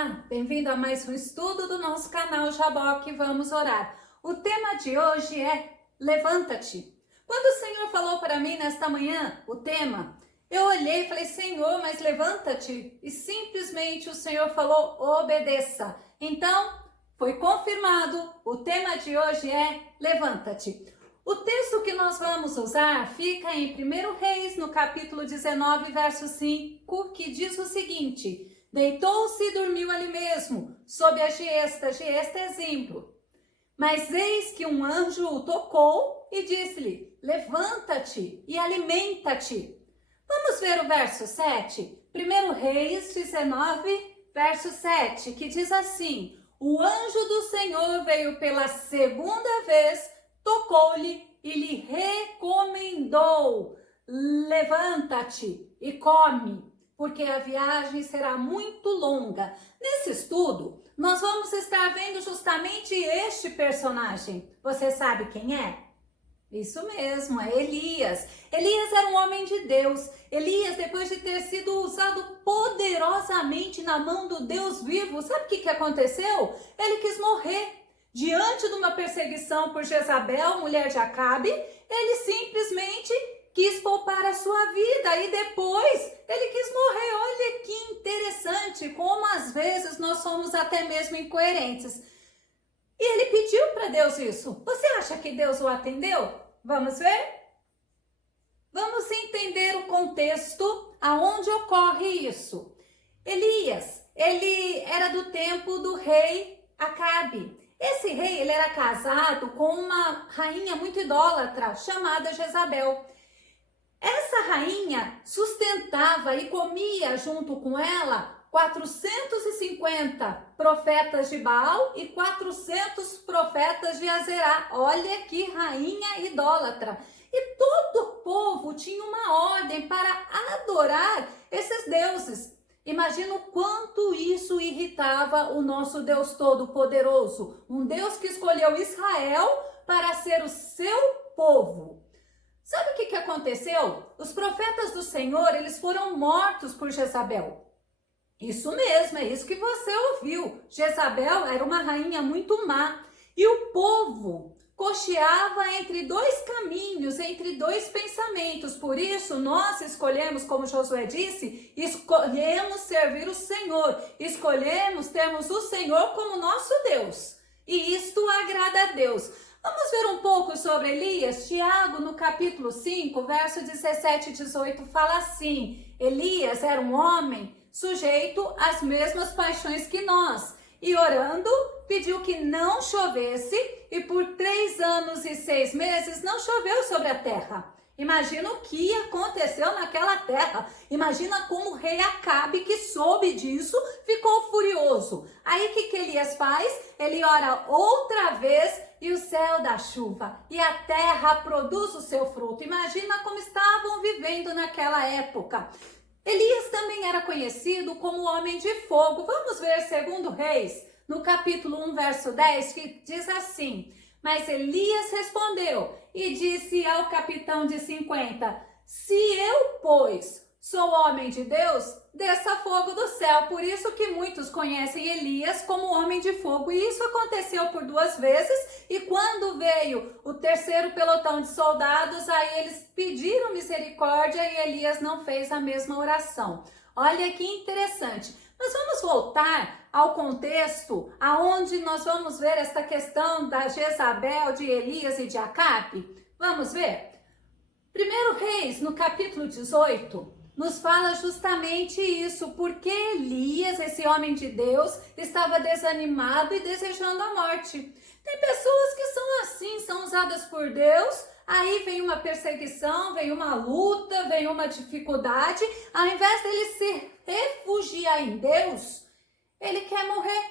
Olá, bem-vindo a mais um estudo do nosso canal Jaboque. Vamos orar. O tema de hoje é Levanta-te. Quando o Senhor falou para mim nesta manhã o tema, eu olhei e falei, Senhor, mas levanta-te. E simplesmente o Senhor falou, obedeça. Então, foi confirmado, o tema de hoje é Levanta-te. O texto que nós vamos usar fica em 1 Reis, no capítulo 19, verso 5, que diz o seguinte: deitou-se e dormiu ali mesmo, sob a giesta é exemplo. Mas eis que um anjo o tocou e disse-lhe, levanta-te e alimenta-te. Vamos ver o verso 7? 1 Reis 19, verso 7, que diz assim: o anjo do Senhor veio pela segunda vez, tocou-lhe e lhe recomendou, levanta-te e come, porque a viagem será muito longa. Nesse estudo, nós vamos estar vendo justamente este personagem. Você sabe quem é? Isso mesmo, é Elias. Elias era um homem de Deus. Elias, depois de ter sido usado poderosamente na mão do Deus vivo, sabe o que aconteceu? Ele quis morrer. Diante de uma perseguição por Jezabel, mulher de Acabe, ele simplesmente quis poupar a sua vida e depois ele quis morrer. Olha que interessante como às vezes nós somos até mesmo incoerentes. E ele pediu para Deus isso. Você acha que Deus o atendeu? Vamos ver? Vamos entender o contexto aonde ocorre isso. Elias, ele era do tempo do rei Acabe. Esse rei, ele era casado com uma rainha muito idólatra chamada Jezabel. Essa rainha sustentava e comia junto com ela 450 profetas de Baal e 400 profetas de Azerá. Olha que rainha idólatra. E todo o povo tinha uma ordem para adorar esses deuses. Imagina o quanto isso irritava o nosso Deus Todo-Poderoso. Um Deus que escolheu Israel para ser o seu povo. Sabe o que aconteceu? Os profetas do Senhor, eles foram mortos por Jezabel. Isso mesmo, é isso que você ouviu. Jezabel era uma rainha muito má. E o povo cocheava entre dois caminhos, entre dois pensamentos. Por isso, nós escolhemos, como Josué disse, escolhemos servir o Senhor. Escolhemos termos o Senhor como nosso Deus. E isto agrada a Deus. Vamos ver um pouco sobre Elias? Tiago, no capítulo 5, verso 17 e 18, fala assim: Elias era um homem sujeito às mesmas paixões que nós. E orando, pediu que não chovesse, e por 3 anos e 6 meses não choveu sobre a terra. Imagina o que aconteceu naquela terra. Imagina como o rei Acabe, que soube disso, ficou furioso. Aí o que Elias faz? Ele ora outra vez e o céu dá chuva e a terra produz o seu fruto. Imagina como estavam vivendo naquela época. Elias também era conhecido como homem de fogo. Vamos ver 2 Reis, no capítulo 1, verso 10, que diz assim: mas Elias respondeu e disse ao capitão de 50, se eu, pois, sou homem de Deus, desça fogo do céu. Por isso que muitos conhecem Elias como homem de fogo. E isso aconteceu por 2 vezes. E quando veio o 3º pelotão de soldados, aí eles pediram misericórdia e Elias não fez a mesma oração. Olha que interessante. Mas vamos voltar ao contexto aonde nós vamos ver esta questão da Jezabel, de Elias e de Acabe. Vamos ver? 1 Reis, no capítulo 18, nos fala justamente isso, porque Elias, esse homem de Deus, estava desanimado e desejando a morte. Tem pessoas que são assim, são usadas por Deus, aí vem uma perseguição, vem uma luta, vem uma dificuldade, ao invés dele se refugiar em Deus, ele quer morrer.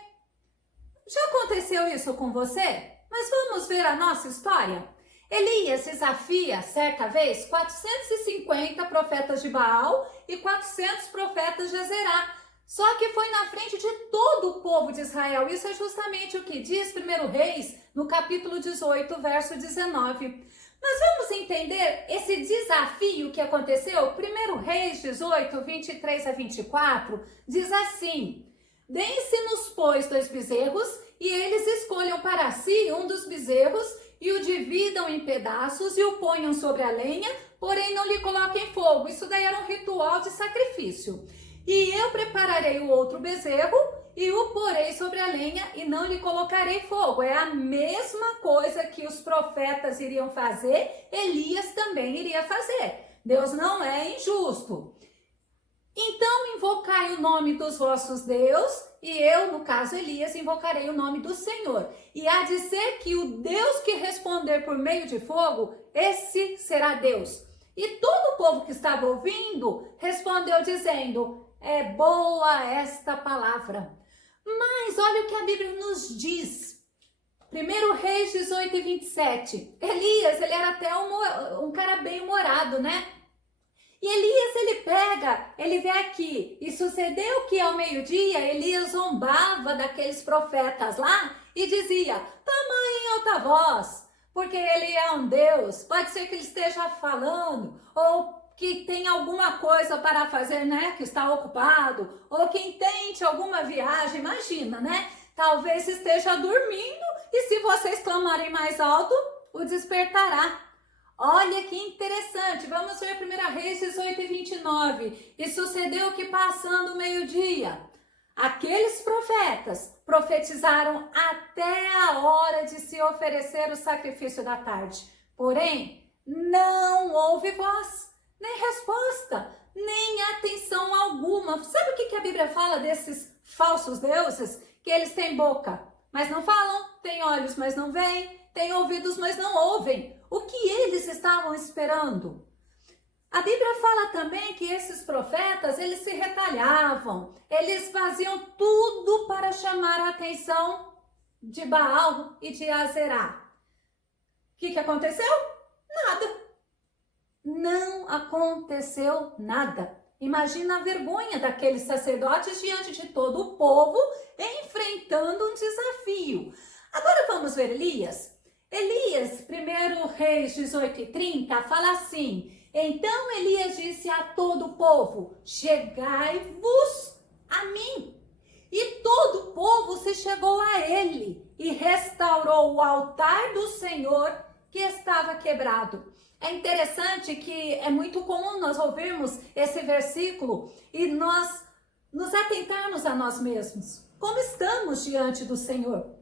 Já aconteceu isso com você? Mas vamos ver a nossa história? Elias desafia, certa vez, 450 profetas de Baal e 400 profetas de Azerá. Só que foi na frente de todo o povo de Israel. Isso é justamente o que diz 1 Reis, no capítulo 18, verso 19. Mas vamos entender esse desafio que aconteceu? 1 Reis 18, 23 a 24, diz assim: Deem-se-nos, pois, 2 bezerros, e eles escolham para si um dos bezerros, e o dividam em pedaços, e o ponham sobre a lenha, porém não lhe coloquem fogo. Isso daí era um ritual de sacrifício. E eu prepararei o outro bezerro, e o porei sobre a lenha, e não lhe colocarei fogo. É a mesma coisa que os profetas iriam fazer, Elias também iria fazer. Deus não é injusto. Então invocai o nome dos vossos deuses, e eu, no caso Elias, invocarei o nome do Senhor. E há de ser que o Deus que responder por meio de fogo, esse será Deus. E todo o povo que estava ouvindo respondeu dizendo: é boa esta palavra. Mas olha o que a Bíblia nos diz. 1 Reis 18:27. Elias, ele era até um cara bem humorado, né? E Elias, ele vê aqui, e sucedeu que ao meio-dia Elias zombava daqueles profetas lá e dizia: tamanho em alta voz, porque ele é um Deus. Pode ser que ele esteja falando, ou que tem alguma coisa para fazer, né, que está ocupado, ou que intente alguma viagem, imagina, né? Talvez esteja dormindo, e se vocês clamarem mais alto, o despertará. Olha que interessante, vamos ver 1 Reis 18:29. E sucedeu que passando o meio-dia, aqueles profetas profetizaram até a hora de se oferecer o sacrifício da tarde. Porém, não houve voz, nem resposta, nem atenção alguma. Sabe o que a Bíblia fala desses falsos deuses? Que eles têm boca, mas não falam, têm olhos, mas não veem, têm ouvidos, mas não ouvem. O que eles estavam esperando? A Bíblia fala também que esses profetas, eles se retalhavam, eles faziam tudo para chamar a atenção de Baal e de Azerá. O que aconteceu? Nada. Não aconteceu nada. Imagina a vergonha daqueles sacerdotes diante de todo o povo, enfrentando um desafio. Agora vamos ver Elias. Elias, 1 Reis 18:30, fala assim: então Elias disse a todo o povo: chegai-vos a mim. E todo o povo se chegou a ele e restaurou o altar do Senhor que estava quebrado. É interessante que é muito comum nós ouvirmos esse versículo e nós nos atentarmos a nós mesmos. Como estamos diante do Senhor?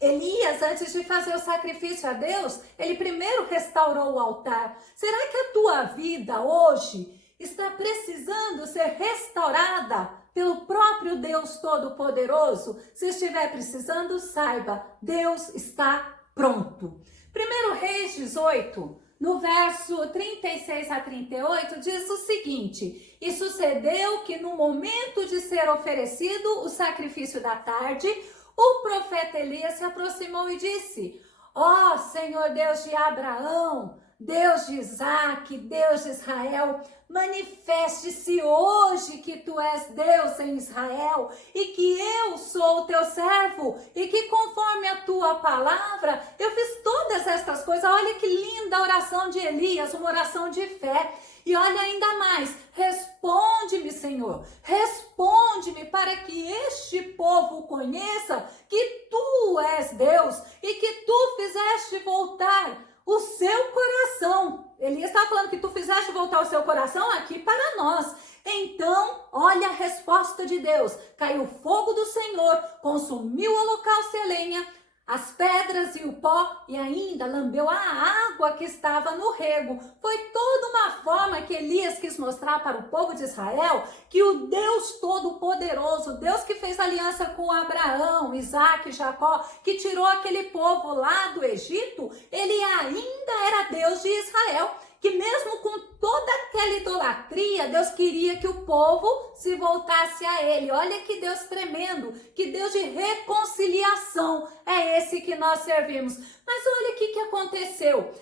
Elias, antes de fazer o sacrifício a Deus, ele primeiro restaurou o altar. Será que a tua vida hoje está precisando ser restaurada pelo próprio Deus Todo-Poderoso? Se estiver precisando, saiba, Deus está pronto. 1 Reis 18, no verso 36 a 38, diz o seguinte: e sucedeu que no momento de ser oferecido o sacrifício da tarde, o profeta Elias se aproximou e disse: ó Senhor Deus de Abraão, Deus de Isaque, Deus de Israel, manifeste-se hoje que tu és Deus em Israel e que eu sou o teu servo e que conforme a tua palavra eu fiz todas estas coisas. Olha que linda a oração de Elias, uma oração de fé. E olha ainda mais, responde-me, Senhor, responde-me para que este povo conheça que tu és Deus e que tu fizeste voltar o seu coração. Elias está falando que tu fizeste voltar o seu coração aqui para nós. Então, olha a resposta de Deus. Caiu o fogo do Senhor, consumiu o holocausto e a lenha, as pedras e o pó, e ainda lambeu a água que estava no rego. Foi toda uma forma que Elias quis mostrar para o povo de Israel que o Deus Todo-Poderoso, Deus que fez aliança com Abraão, Isaque, Jacó, que tirou aquele povo lá do Egito, ele ainda era Deus de Israel. Que mesmo com toda aquela idolatria, Deus queria que o povo se voltasse a ele. Olha que Deus tremendo, que Deus de reconciliação é esse que nós servimos. Mas olha o que aconteceu.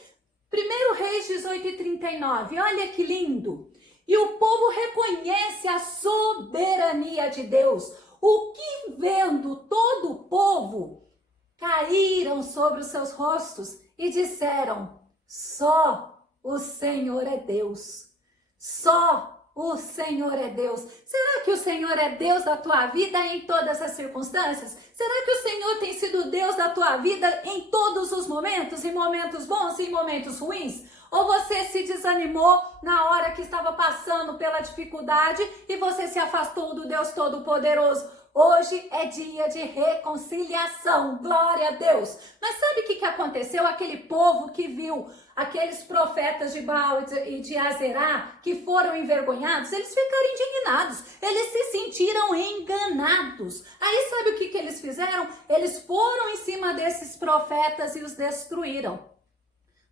1 Reis 18:39, olha que lindo. E o povo reconhece a soberania de Deus. O que vendo todo o povo, caíram sobre os seus rostos e disseram: só o Senhor é Deus. Só O Senhor é Deus. Será que o Senhor é Deus da tua vida em todas as circunstâncias? Será que o Senhor tem sido Deus da tua vida em todos os momentos, em momentos bons e em momentos ruins? Ou você se desanimou na hora que estava passando pela dificuldade e você se afastou do Deus Todo-Poderoso? Hoje é dia de reconciliação, glória a Deus. Mas sabe o que aconteceu? Aquele povo que viu aqueles profetas de Baal e de Azerá que foram envergonhados, eles ficaram indignados, eles se sentiram enganados. Aí sabe o que eles fizeram? Eles foram em cima desses profetas e os destruíram.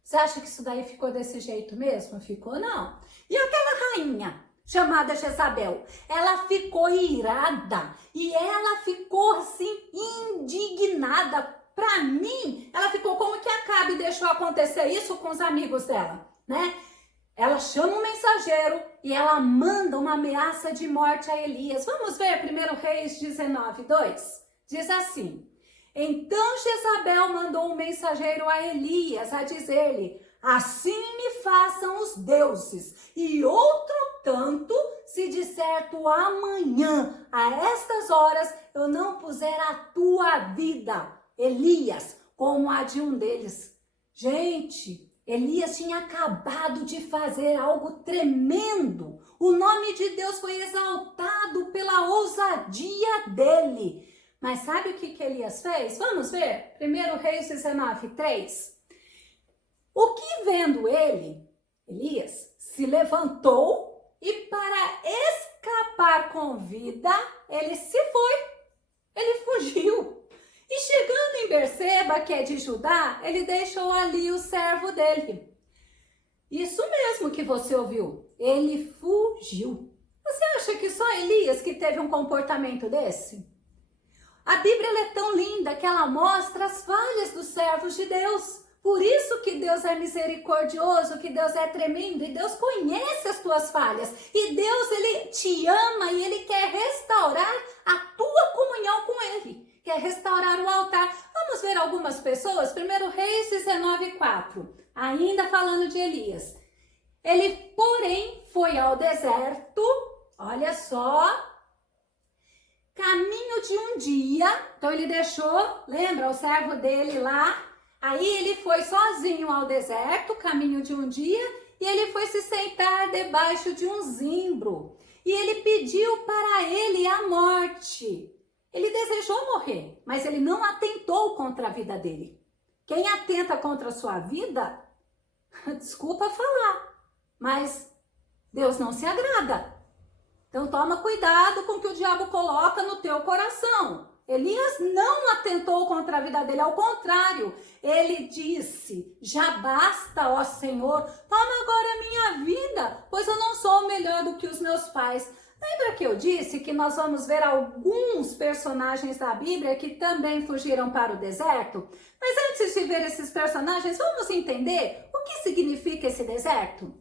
Você acha que isso daí ficou desse jeito mesmo? Ficou não. E aquela rainha chamada Jezabel, ela ficou irada e ela ficou assim indignada. Para mim, ela ficou como que Acabe deixou acontecer isso com os amigos dela, né? Ela chama um mensageiro e ela manda uma ameaça de morte a Elias. Vamos ver 1 Reis 19:2? Diz assim: então Jezabel mandou um mensageiro a Elias a dizer-lhe: assim me façam os deuses, e outro tanto, se de certo amanhã, a estas horas, eu não puser a tua vida, Elias, como a de um deles. Gente, Elias tinha acabado de fazer algo tremendo. O nome de Deus foi exaltado pela ousadia dele. Mas sabe o que Elias fez? Vamos ver? 1 Reis 19:3. O que vendo ele, Elias, se levantou e para escapar com vida, ele se foi. Ele fugiu. E chegando em Berseba, que é de Judá, ele deixou ali o servo dele. Isso mesmo que você ouviu. Ele fugiu. Você acha que só Elias que teve um comportamento desse? A Bíblia ela é tão linda que ela mostra as falhas dos servos de Deus. Por isso que Deus é misericordioso, que Deus é tremendo e Deus conhece as tuas falhas. E Deus, ele te ama e ele quer restaurar a tua comunhão com ele. Quer restaurar o altar. Vamos ver algumas pessoas. 1 Reis 19:4. Ainda falando de Elias. Ele, porém, foi ao deserto. Olha só. Caminho de um dia, então ele deixou, lembra, o servo dele lá, aí ele foi sozinho ao deserto, caminho de um dia, e ele foi se sentar debaixo de um zimbro, e ele pediu para ele a morte. Ele desejou morrer, mas ele não atentou contra a vida dele. Quem atenta contra a sua vida, desculpa falar, mas Deus não se agrada. Então toma cuidado com o que o diabo coloca no teu coração. Elias não atentou contra a vida dele, ao contrário, ele disse: já basta, ó Senhor, toma agora a minha vida, pois eu não sou melhor do que os meus pais. Lembra que eu disse que nós vamos ver alguns personagens da Bíblia que também fugiram para o deserto? Mas antes de ver esses personagens, vamos entender o que significa esse deserto?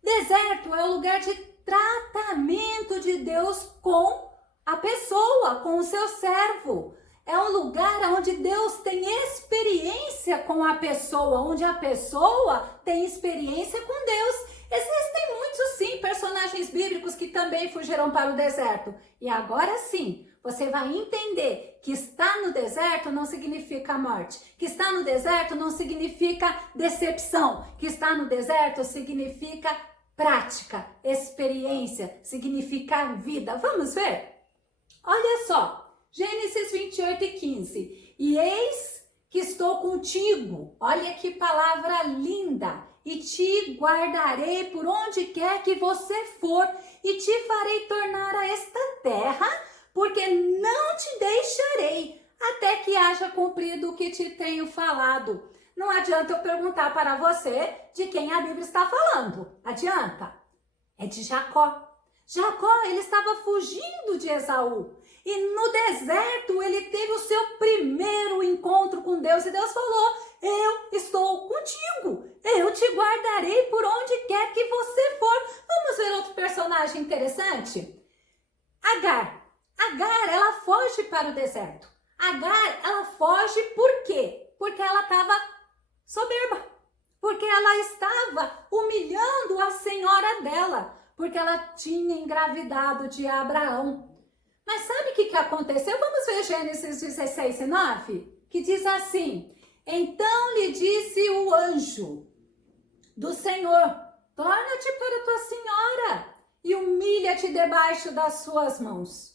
Deserto é o lugar de tratamento de Deus com a pessoa, com o seu servo. É um lugar onde Deus tem experiência com a pessoa, onde a pessoa tem experiência com Deus. Existem muitos, sim, personagens bíblicos que também fugiram para o deserto. E agora sim, você vai entender que estar no deserto não significa morte, que estar no deserto não significa decepção, que estar no deserto significa prática, experiência, significa vida. Vamos ver? Olha só, Gênesis 28:15. E eis que estou contigo. Olha que palavra linda. E te guardarei por onde quer que você for, e te farei tornar a esta terra, porque não te deixarei até que haja cumprido o que te tenho falado. Não adianta eu perguntar para você de quem a Bíblia está falando. Adianta? É de Jacó. Jacó, ele estava fugindo de Esaú. E no deserto ele teve o seu primeiro encontro com Deus. E Deus falou: eu estou contigo. Eu te guardarei por onde quer que você for. Vamos ver outro personagem interessante? Agar. Agar, ela foge para o deserto. Agar, ela foge por quê? Porque ela estava soberba, porque ela estava humilhando a senhora dela, porque ela tinha engravidado de Abraão. Mas sabe o que aconteceu? Vamos ver Gênesis 16:9, que diz assim: então lhe disse o anjo do Senhor: torna-te para tua senhora e humilha-te debaixo das suas mãos.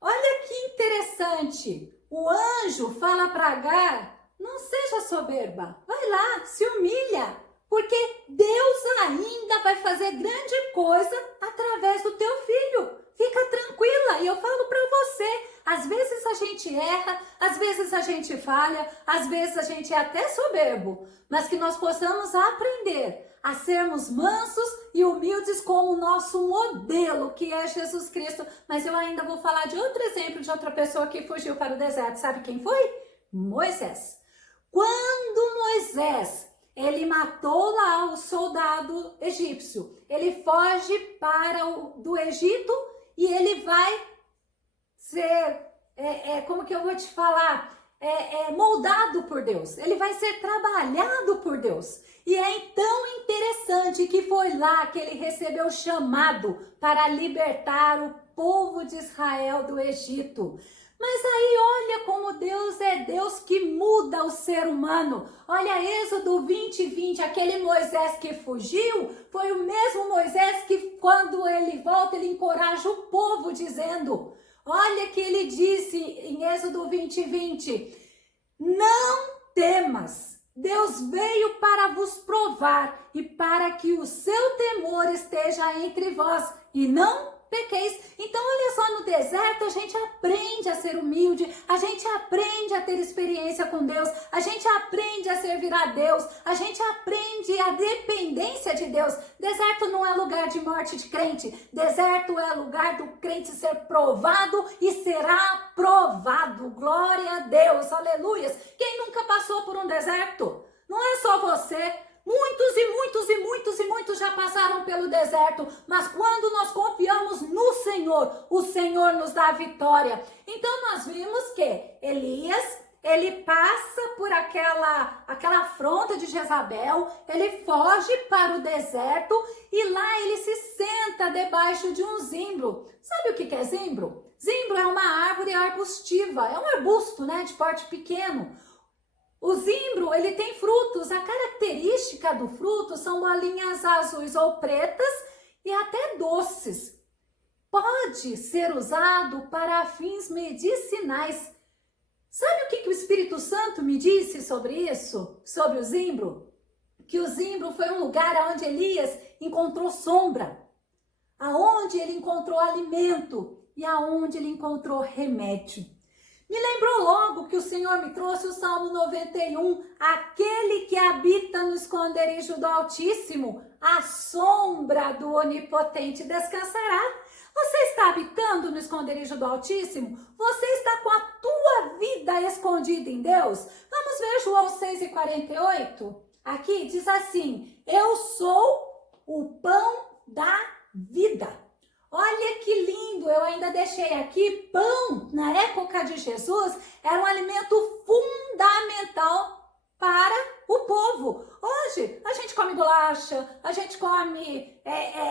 Olha que interessante, o anjo fala para Agar: não seja soberba, vai lá, se humilha, porque Deus ainda vai fazer grande coisa através do teu filho. Fica tranquila, e eu falo para você, às vezes a gente erra, às vezes a gente falha, às vezes a gente é até soberbo, mas que nós possamos aprender a sermos mansos e humildes como o nosso modelo, que é Jesus Cristo. Mas eu ainda vou falar de outro exemplo de outra pessoa que fugiu para o deserto. Sabe quem foi? Moisés. Quando Moisés, ele matou lá o soldado egípcio, ele foge do Egito e ele vai ser, como que eu vou te falar, moldado por Deus, ele vai ser trabalhado por Deus. E é tão interessante que foi lá que ele recebeu o chamado para libertar o povo de Israel do Egito. Mas aí olha como Deus é Deus que muda o ser humano. Olha Êxodo 20:20, aquele Moisés que fugiu, foi o mesmo Moisés que quando ele volta, ele encoraja o povo dizendo, olha que ele disse em Êxodo 20:20, não temas, Deus veio para vos provar e para que o seu temor esteja entre vós e não pequeis. Então olha só, no deserto a gente aprende a ser humilde, a gente aprende a ter experiência com Deus, a gente aprende a servir a Deus, a gente aprende a dependência de Deus. Deserto não é lugar de morte de crente, deserto é lugar do crente ser provado e será provado. Glória a Deus, aleluias. Quem nunca passou por um deserto? Não é só você. Muitos e muitos e muitos e muitos já passaram pelo deserto, mas quando nós confiamos no Senhor, o Senhor nos dá a vitória. Então nós vimos que Elias, ele passa por aquela afronta de Jezabel, ele foge para o deserto e lá ele se senta debaixo de um zimbro. Sabe o que é zimbro? Zimbro é uma árvore arbustiva, é um arbusto, né, de porte pequeno. O zimbro, ele tem frutos, a característica do fruto são bolinhas azuis ou pretas e até doces. Pode ser usado para fins medicinais. Sabe o que o Espírito Santo me disse sobre isso? Sobre o zimbro? Que o zimbro foi um lugar onde Elias encontrou sombra, aonde ele encontrou alimento e aonde ele encontrou remédio. Me lembrou logo que o Senhor me trouxe o Salmo 91, aquele que habita no esconderijo do Altíssimo, à sombra do Onipotente descansará. Você está habitando no esconderijo do Altíssimo? Você está com a tua vida escondida em Deus? Vamos ver João 6:48? Aqui diz assim, eu sou o pão da vida. Olha que lindo, eu ainda deixei aqui, pão, na época de Jesus, era um alimento fundamental para o povo. Hoje, a gente come bolacha, a gente come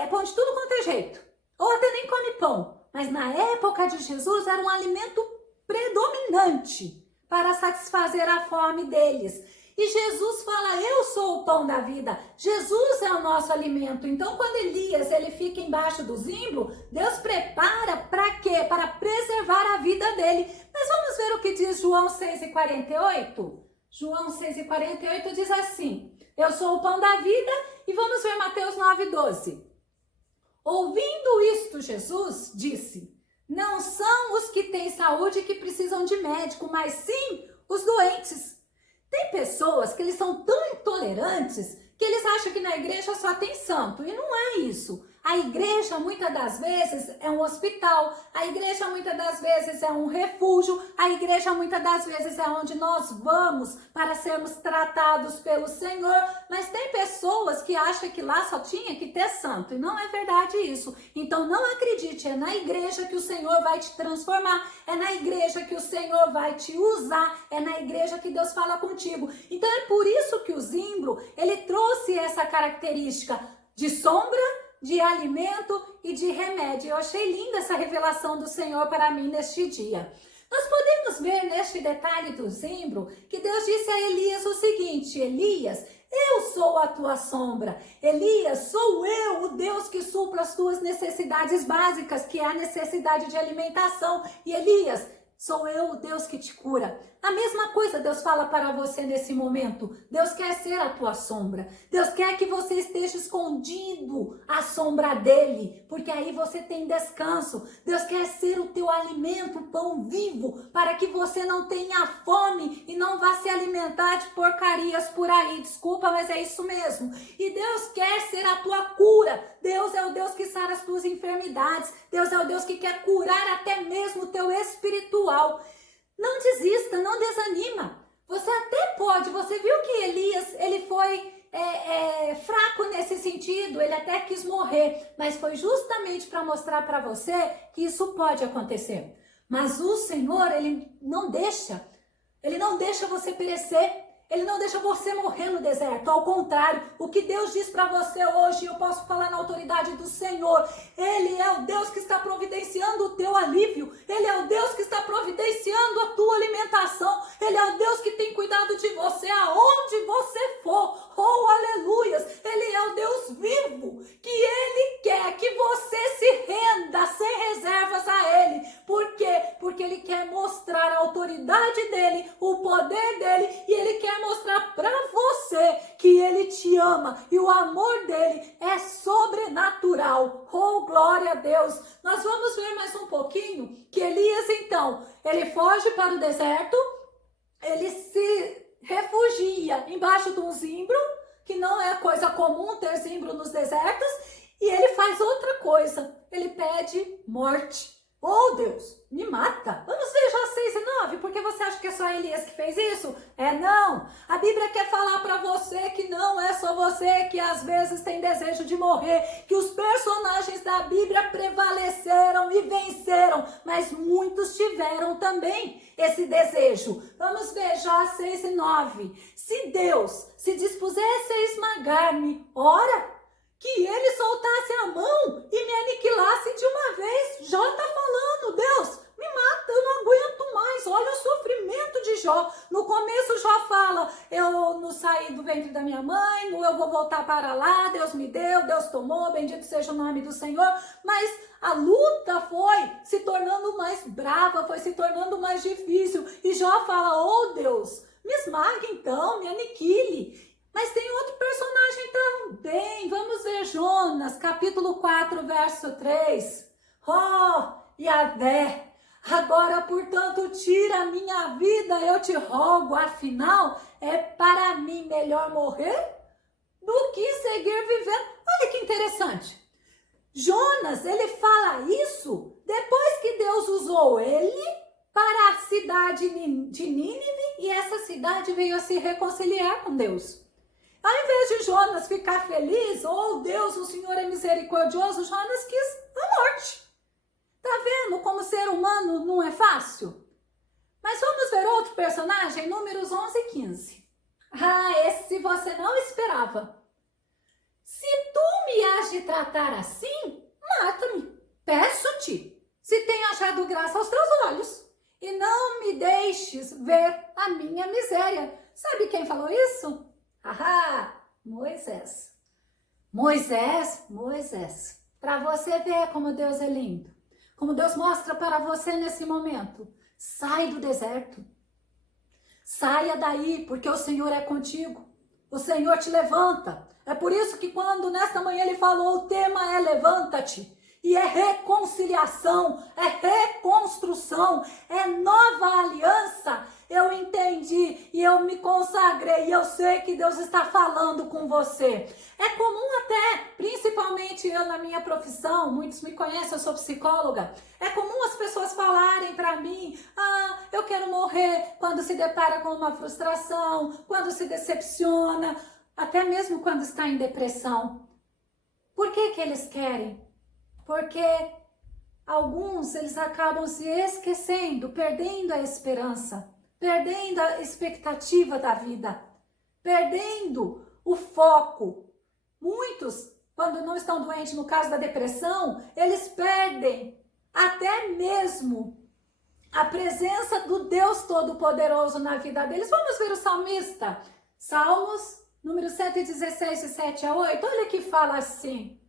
pão de tudo quanto é jeito, ou até nem come pão. Mas na época de Jesus, era um alimento predominante para satisfazer a fome deles. E Jesus fala, eu sou o pão da vida, Jesus é o nosso alimento. Então quando Elias ele fica embaixo do zimbro, Deus prepara para quê? Para preservar a vida dele. Mas vamos ver o que diz João 6:48? João 6:48 diz assim, eu sou o pão da vida. E vamos ver Mateus 9:12. Ouvindo isto, Jesus disse, não são os que têm saúde que precisam de médico, mas sim os doentes. Tem pessoas que eles são tão intolerantes que eles acham que na igreja só tem santo. E não é isso. A igreja, muitas das vezes, é um hospital. A igreja, muitas das vezes, é um refúgio. A igreja, muitas das vezes, é onde nós vamos para sermos tratados pelo Senhor. Mas tem pessoas que acham que lá só tinha que ter santo. E não é verdade isso. Então, não acredite. É na igreja que o Senhor vai te transformar. É na igreja que o Senhor vai te usar. É na igreja que Deus fala contigo. Então, é por isso que o zimbro, ele trouxe essa característica de sombra, de alimento e de remédio. Eu achei linda essa revelação do Senhor para mim neste dia. Nós podemos ver neste detalhe do zimbro que Deus disse a Elias o seguinte: Elias, eu sou a tua sombra. Elias, sou eu, o Deus que supra as tuas necessidades básicas, que é a necessidade de alimentação. E Elias, sou eu, o Deus que te cura. A mesma coisa Deus fala para você nesse momento. Deus quer ser a tua sombra. Deus quer que você esteja escondido à sombra dele, porque aí você tem descanso. Deus quer ser o teu alimento, o pão vivo, para que você não tenha fome e não vá se alimentar de porcarias por aí. Desculpa, mas é isso mesmo. E Deus quer ser a tua cura. Deus é o Deus que sara as tuas enfermidades. Deus é o Deus que quer curar até mesmo o teu espiritual. Não desista, não desanima. Você até pode, você viu que Elias, ele foi fraco nesse sentido, ele até quis morrer, mas foi justamente para mostrar para você que isso pode acontecer. Mas o Senhor, ele não deixa você perecer. Ele não deixa você morrer no deserto. Ao contrário, o que Deus diz para você hoje, eu posso falar na autoridade do Senhor. Ele é o Deus que está providenciando o teu alívio. Ele é o Deus que está providenciando a tua alimentação. Ele é o Deus que tem cuidado de você aonde você for. Oh, aleluias! Ele é o Deus vivo, que Ele quer que você se renda sem reservas a Ele. Por quê? Porque Ele quer mostrar a autoridade dEle, o poder dEle, e Ele quer mostrar para você que Ele te ama e o amor dEle é sobrenatural. Oh, glória a Deus! Nós vamos ver mais um pouquinho que Elias, então, ele foge para o deserto, ele se refugia embaixo de um zimbro, que não é coisa comum ter zimbro nos desertos, e ele faz outra coisa, ele pede morte. Oh, Deus, me mata. Vamos ver Jó 6 e 9, porque você acha que é só Elias que fez isso? Não. A Bíblia quer falar para você que não é só você que às vezes tem desejo de morrer, que os personagens da Bíblia prevaleceram e venceram, mas muitos tiveram também esse desejo. Vamos ver Jó 6 e 9. Se Deus se dispusesse a esmagar-me, ora, que ele soltasse a mão e me aniquilasse de uma vez. Jó está falando, Deus, me mata, eu não aguento mais. Olha o sofrimento de Jó. No começo Jó fala, eu não saí do ventre da minha mãe, eu vou voltar para lá, Deus me deu, Deus tomou, bendito seja o nome do Senhor. Mas a luta foi se tornando mais brava, foi se tornando mais difícil. E Jó fala, oh Deus, me esmague então, me aniquile. Mas tem outro personagem também. Vamos ver Jonas, capítulo 4, verso 3. Oh, Yahvé, agora, portanto, tira a minha vida, eu te rogo. Afinal, é para mim melhor morrer do que seguir vivendo. Olha que interessante. Jonas, ele fala isso depois que Deus usou ele para a cidade de Nínive, e essa cidade veio a se reconciliar com Deus. Ao invés de Jonas ficar feliz, oh Deus, o Senhor é misericordioso, Jonas quis a morte. Tá vendo como ser humano não é fácil? Mas vamos ver outro personagem, Números 11 e 15. Esse você não esperava. Se tu me has de tratar assim, mata-me, peço-te, se tenho achado graça aos teus olhos, e não me deixes ver a minha miséria. Sabe quem falou isso? Moisés. Moisés. Para você ver como Deus é lindo. Como Deus mostra para você nesse momento. Sai do deserto. Saia daí, porque o Senhor é contigo. O Senhor te levanta. É por isso que quando nesta manhã ele falou, o tema é levanta-te. E é reconciliação, é reconstrução, é nova aliança. Eu entendi e eu me consagrei e eu sei que Deus está falando com você. É comum até, principalmente eu na minha profissão, muitos me conhecem, eu sou psicóloga. É comum as pessoas falarem para mim, eu quero morrer quando se depara com uma frustração, quando se decepciona, até mesmo quando está em depressão. Por que eles querem? Porque alguns, eles acabam se esquecendo, perdendo a esperança, perdendo a expectativa da vida, perdendo o foco. Muitos quando não estão doentes, no caso da depressão, eles perdem até mesmo a presença do Deus Todo-Poderoso na vida deles. Vamos ver o salmista, Salmos, número 116, de 7 a 8. Olha que fala assim: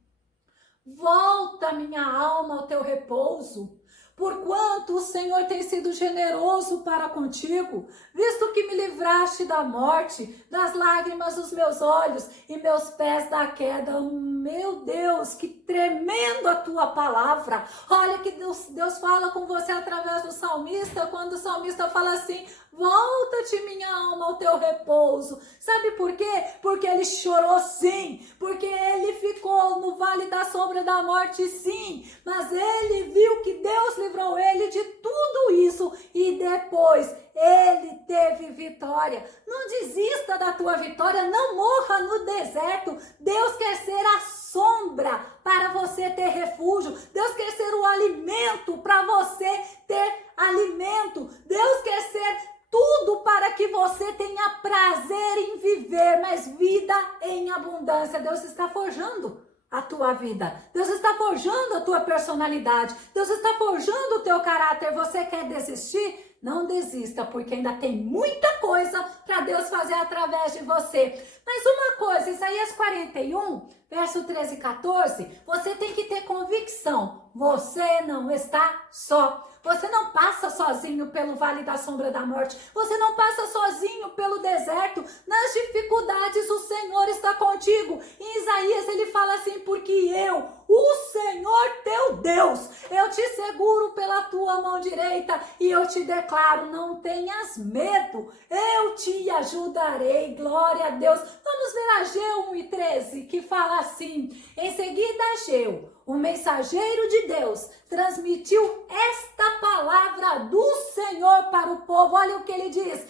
volta minha alma ao teu repouso, porquanto o Senhor tem sido generoso para contigo, visto que me livraste da morte, das lágrimas dos meus olhos e meus pés da queda. Meu Deus, que tremendo a tua palavra. Olha que Deus fala com você através do salmista, quando o salmista fala assim: volta-te minha alma ao teu repouso. Sabe por quê? Porque ele chorou sim, porque ele ficou no vale da sombra da morte sim, mas ele viu que Deus livrou ele de tudo isso e depois ele teve vitória. Não desista da tua vitória, não morra no deserto. Deus quer ser a sombra para você ter refúgio. Deus quer ser o alimento para você ter alimento. Deus quer ser tudo para que você tenha prazer em viver, mas vida em abundância. Deus está forjando a tua vida. Deus está forjando a tua personalidade. Deus está forjando o teu caráter. Você quer desistir? Não desista, porque ainda tem muita coisa para Deus fazer através de você. Mas uma coisa, Isaías 41, verso 13 e 14, você tem que ter convicção. Você não está só. Você não passa sozinho pelo vale da sombra da morte. Você não passa sozinho pelo deserto. Nas dificuldades o Senhor está contigo. Em Isaías ele fala assim: porque eu, o Senhor teu Deus, eu te seguro pela tua mão direita e eu te declaro: não tenhas medo, eu te ajudarei. Glória a Deus. Vamos ver Ageu 1:13, que fala assim: em seguida Ageu, o mensageiro de Deus, transmitiu esta palavra do Senhor para o povo. Olha o que ele diz: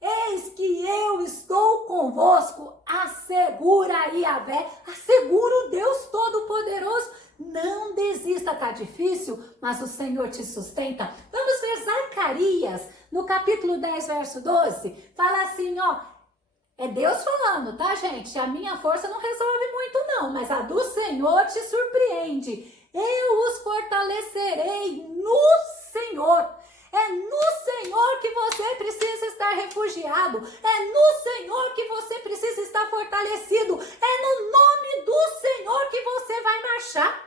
eis que eu estou convosco, assegura Yahvé, assegura o Deus Todo-Poderoso. Não desista, tá difícil, mas o Senhor te sustenta. Vamos ver Zacarias, no capítulo 10, verso 12, fala assim, ó, é Deus falando, tá, gente? A minha força não resolve muito não, mas a do Senhor te surpreende. Eu os fortalecerei no Senhor. É no Senhor que você precisa estar refugiado. É no Senhor que você precisa estar fortalecido. É no nome do Senhor que você vai marchar.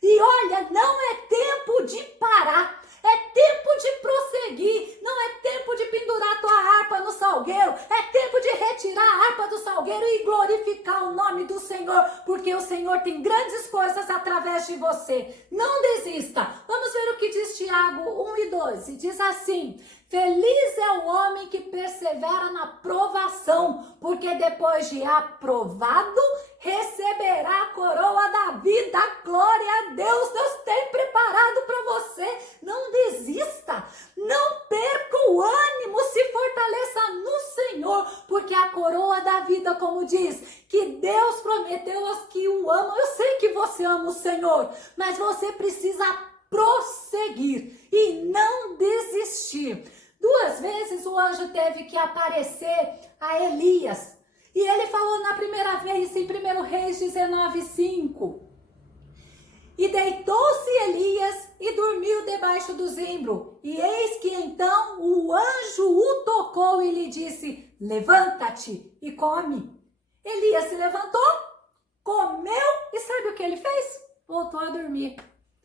E olha, não é tempo de parar. É tempo de prosseguir. Não é tempo de pendurar tua harpa no salgueiro. É tempo de retirar a harpa do salgueiro e glorificar o nome do Senhor. Porque o Senhor tem grandes coisas através de você. Não desista. Vamos ver o que diz Tiago 1:12. Diz assim: feliz é o homem que persevera na provação, porque depois de aprovado, receberá a coroa da vida. Glória a Deus. Deus tem preparado para você. Não desista. Não perca o ânimo. Se fortaleça no Senhor, porque a coroa da vida, como diz, que Deus prometeu aos que o amam. Eu sei que você ama o Senhor, mas você precisa prosseguir e não desistir. 2 vezes o anjo teve que aparecer a Elias. E ele falou na primeira vez, em 1 Reis 19:5. E deitou-se Elias e dormiu debaixo do zimbro. E eis que então o anjo o tocou e lhe disse: levanta-te e come. Elias se levantou, comeu e sabe o que ele fez? Voltou a dormir.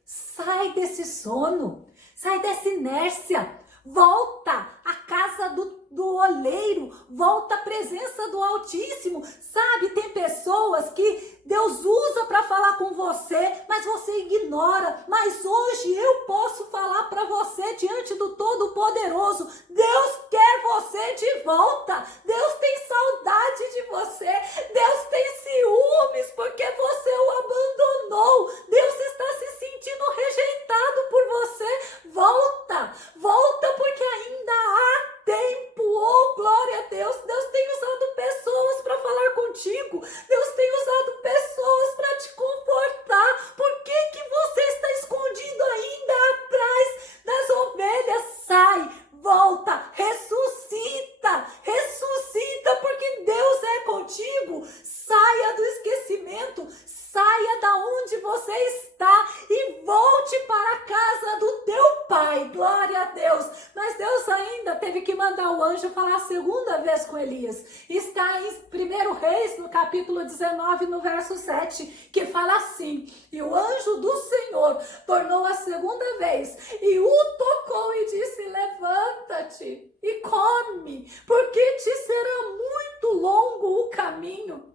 Sai desse sono, sai dessa inércia. Volta à casa do oleiro, volta à presença do Altíssimo. Sabe, tem pessoas que Deus usa para falar com você, mas você ignora. Mas hoje eu posso falar para você diante do Todo-Poderoso. Deus quer você de volta. Deus tem saudade de você. Deus tem ciúmes porque você o abandonou. Deus está se sentindo rejeitado por você. Volta, volta, porque ainda há tempo. Oh, glória a Deus. Deus tem usado pessoas para falar contigo. Deus tem usado pessoas para te confortar. Por que que você está escondido ainda atrás das ovelhas? Sai, volta, ressuscita, ressuscita, porque Deus é contigo. Saia do esquecimento, saia ainda teve que mandar o anjo falar a segunda vez com Elias. Está em 1 Reis, no capítulo 19, no verso 7, que fala assim: e o anjo do Senhor tornou a segunda vez e o tocou e disse: levanta-te e come, porque te será muito longo o caminho.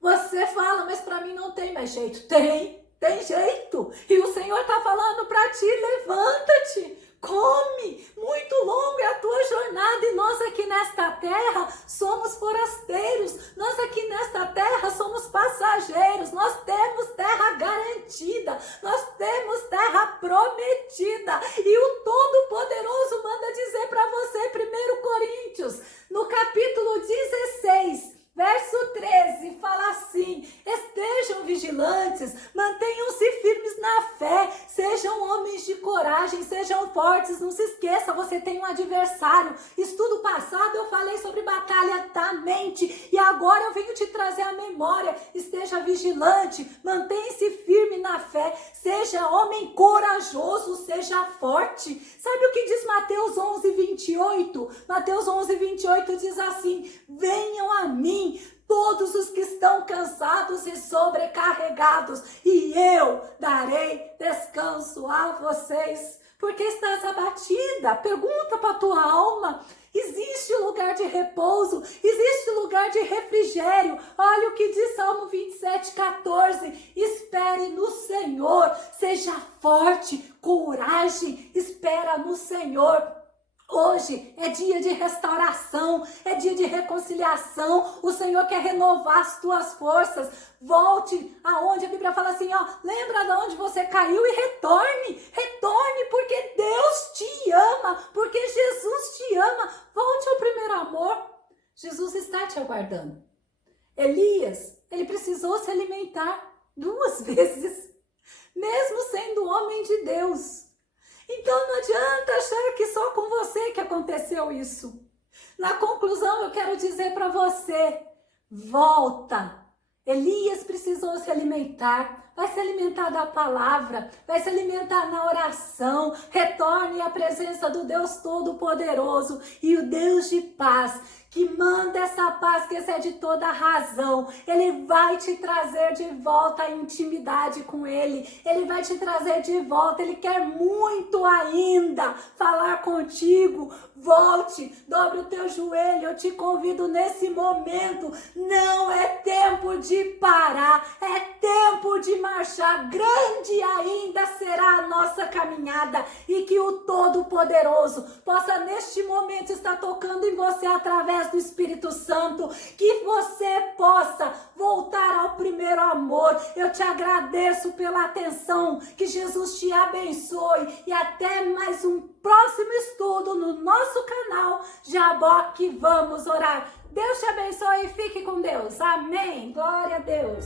Você fala, mas para mim não tem mais jeito. Tem jeito. E o Senhor está falando para ti: levanta-te, come, muito longa é a tua jornada. E nós aqui nesta terra somos forasteiros, nós aqui nesta terra somos passageiros, nós temos terra garantida, nós temos terra prometida. E o Todo-Poderoso manda dizer para você, 1 Coríntios, no capítulo 16, verso 13, fala assim: estejam vigilantes, mantenham-se firmes na fé, sejam homens de coragem, sejam fortes, não se esqueça, você tem um adversário. Estudo passado eu falei sobre batalha da mente e agora eu venho te trazer a memória. Esteja vigilante, mantenha-se firme na fé, seja homem corajoso, seja forte. Sabe o que diz Mateus 11:28? Mateus 11:28 diz assim: venham a mim todos os que estão cansados e sobrecarregados, e eu darei descanso a vocês. Porque estás abatida? Pergunta para a tua alma. Existe lugar de repouso, existe lugar de refrigério. Olha o que diz Salmo 27:14. Espere no Senhor, seja forte, coragem, espera no Senhor. Hoje é dia de restauração, é dia de reconciliação. O Senhor quer renovar as tuas forças. Volte aonde a Bíblia fala assim, ó, lembra de onde você caiu e retorne, porque Deus te ama, porque Jesus te ama. Volte ao primeiro amor. Jesus está te aguardando. Elias, ele precisou se alimentar 2 vezes, mesmo sendo homem de Deus. Então não adianta achar que só com você que aconteceu isso. Na conclusão, eu quero dizer para você, volta. Elias precisou se alimentar, vai se alimentar da palavra, vai se alimentar na oração. Retorne à presença do Deus Todo-Poderoso e o Deus de paz, que manda essa paz que excede toda a razão. Ele vai te trazer de volta a intimidade com Ele. Ele vai te trazer de volta. Ele quer muito ainda falar contigo. Volte, dobre o teu joelho. Eu te convido nesse momento. Não é tempo de parar. É tempo de marchar. Grande ainda será a nossa caminhada. E que o Todo-Poderoso possa neste momento estar tocando em você através do Espírito Santo, que você possa voltar ao primeiro amor. Eu te agradeço pela atenção, que Jesus te abençoe e até mais um próximo estudo no nosso canal Jaboque Vamos Orar. Deus te abençoe e fique com Deus. Amém. Glória a Deus.